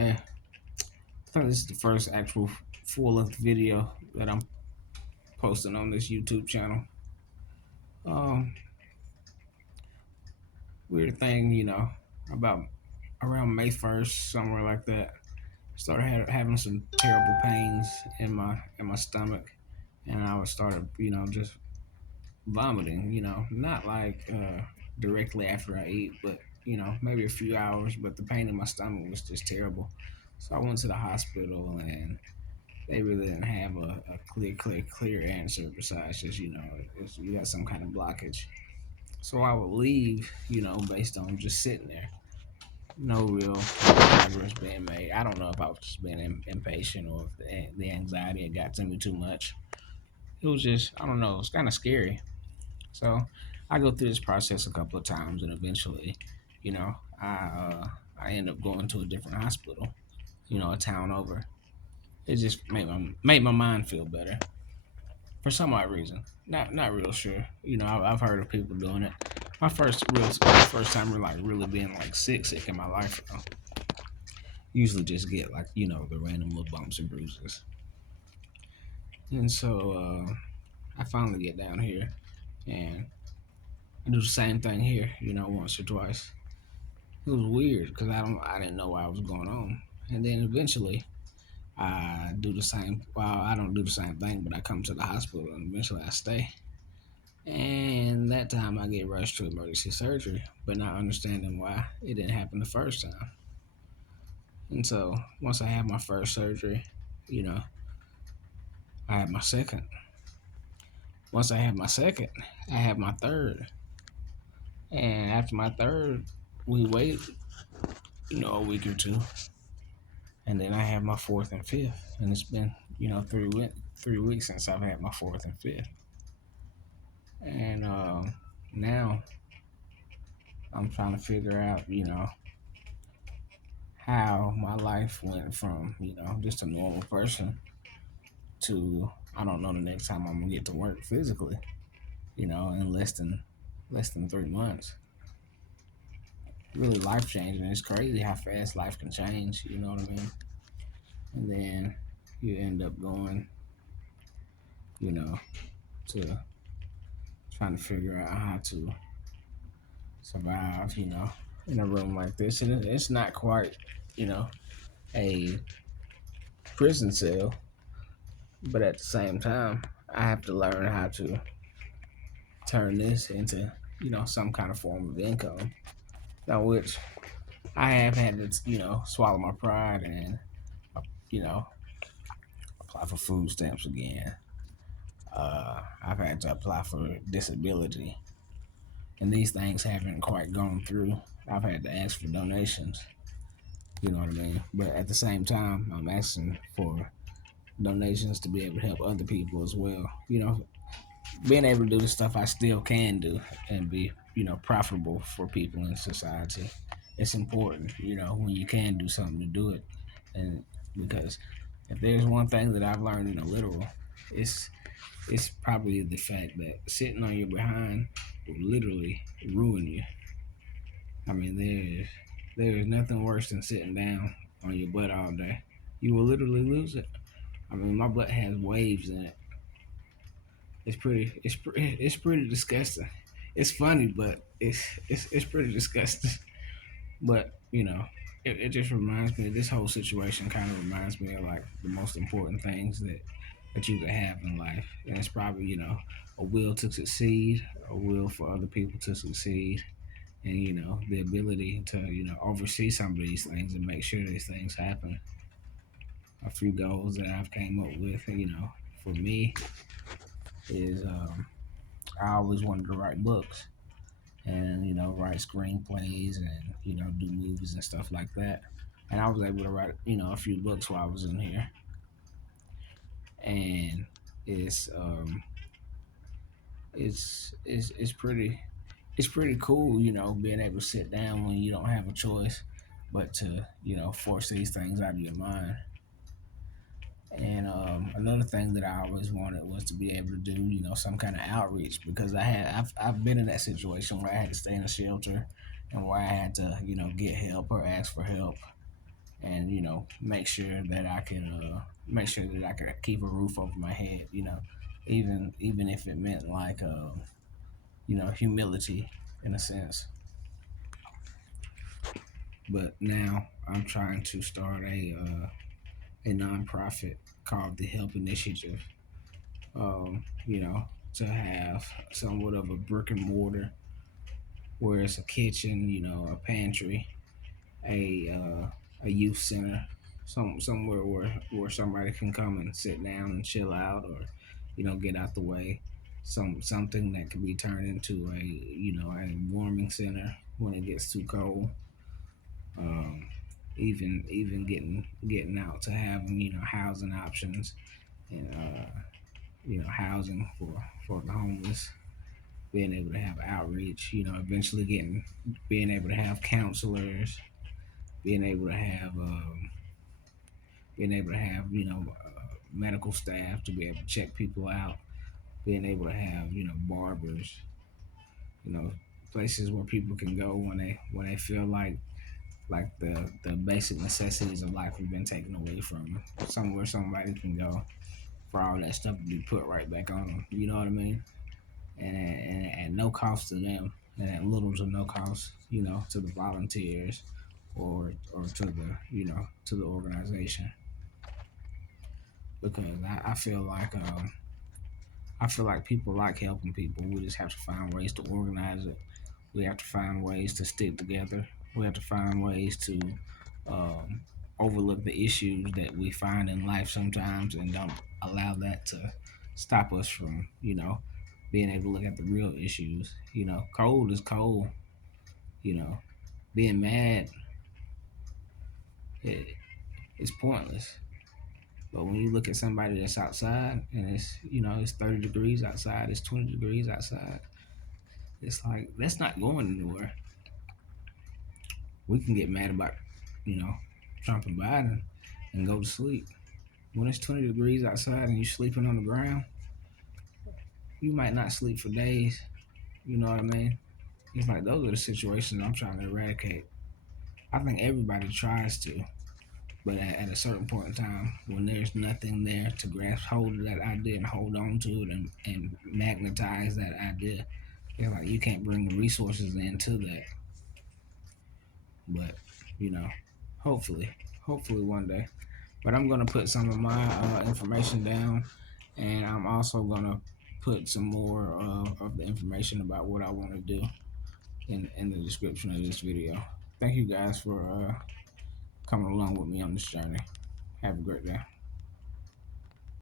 I think this is the first actual full length video that I'm posting on this YouTube channel. Um, Weird thing, about around May 1st, somewhere like that, started having some terrible pains in my stomach, and I was started, just vomiting. Not like directly after I eat, but maybe a few hours. But the pain in my stomach was just terrible. So I went to the hospital, and they really didn't have a clear answer besides just you got some kind of blockage. So I would leave, based on just sitting there, no real progress being made. I don't know if I was just being impatient or if the anxiety had got to me too much. It was just, I don't know, it's kind of scary. So I go through this process a couple of times, and eventually, you know, I uh, I end up going to a different hospital, a town over. It just made my mind feel better for some odd reason. Not real sure. I've heard of people doing it. First time like really being like sick in my life. Usually just get like the random little bumps and bruises. And so I finally get down here, and I do the same thing here, once or twice. It was weird because I didn't know what was going on. And then eventually I do the same. Well, I don't do the same thing, but I come to the hospital and eventually I stay. And that time I get rushed to emergency surgery, but not understanding why it didn't happen the first time. And so once I had my first surgery, you know, I had my second. Once I had my second, I had my third. And after my third, we waited, a week or two. And then I had my fourth and fifth. And it's been, 3 weeks since I've had my fourth and fifth. And now I'm trying to figure out, how my life went from, just a normal person to I don't know the next time I'm gonna get to work physically, in less than 3 months. Really life changing. It's crazy how fast life can change, you know what I mean? And then you end up going, you know, to trying to figure out how to survive, in a room like this. And it's not quite, a prison cell, but at the same time, I have to learn how to turn this into, some kind of form of income. Now, which I have had to, swallow my pride and, you know, apply for food stamps again. I've had to apply for disability, and these things haven't quite gone through. I've had to ask for donations. You know what I mean? But at the same time, I'm asking for donations to be able to help other people as well. Being able to do the stuff I still can do and be, profitable for people in society. It's important, when you can do something to do it. And because if there's one thing that I've learned in a literal, it's it's probably the fact that sitting on your behind will literally ruin you. I mean, there is nothing worse than sitting down on your butt all day. You will literally lose it. I mean, my butt has waves in it. It's pretty disgusting. It's funny, but it's pretty disgusting. But it just reminds me. This whole situation kind of reminds me of like the most important things that you can have in life, and it's probably a will to succeed, a will for other people to succeed, and the ability to oversee some of these things and make sure these things happen. A few goals that I've came up with, for me is I always wanted to write books and write screenplays and do movies and stuff like that. And I was able to write a few books while I was in here, and it's um it's pretty cool, being able to sit down when you don't have a choice but to force these things out of your mind. And another thing that I always wanted was to be able to do, some kind of outreach because I've been in that situation where I had to stay in a shelter and where I had to, get help or ask for help. and make sure that I can keep a roof over my head. Even if it meant like humility in a sense. But now I'm trying to start a nonprofit called the Help Initiative. To have somewhat of a brick and mortar where it's a kitchen, a pantry, a youth center, somewhere where somebody can come and sit down and chill out, or get out the way. Something that can be turned into a warming center when it gets too cold. Um, even getting out to having housing options, and housing for the homeless, being able to have outreach, eventually getting being able to have counselors, being able to have medical staff to be able to check people out, being able to have barbers, you know places where people can go when they feel like the basic necessities of life have been taken away from them. Somewhere somebody can go for all that stuff to be put right back on them. You know what I mean? And at no cost to them, and at little to no cost, to the volunteers, or to the organization. Because I feel like people like helping people. We just have to find ways to organize it. We have to find ways to stick together. We have to find ways to um, overlook the issues that we find in life sometimes, and don't allow that to stop us from being able to look at the real issues. Cold is cold. You know, being mad, it, it's pointless. But when you look at somebody that's outside, and it's 30 degrees outside, it's 20 degrees outside, it's like that's not going anywhere. We can get mad about you know Trump and Biden and go to sleep. When it's 20 degrees outside and you're sleeping on the ground, you might not sleep for days. You know what I mean? It's like those are the situations I'm trying to eradicate. I think everybody tries to, but at a certain point in time, when there's nothing there to grasp hold of that idea and hold on to it, and magnetize that idea, it's like you can't bring the resources into that. But you know, hopefully, hopefully one day. But I'm gonna put some of my information down, and I'm also gonna put some more of the information about what I want to do in the description of this video. Thank you guys for coming along with me on this journey. Have a great day.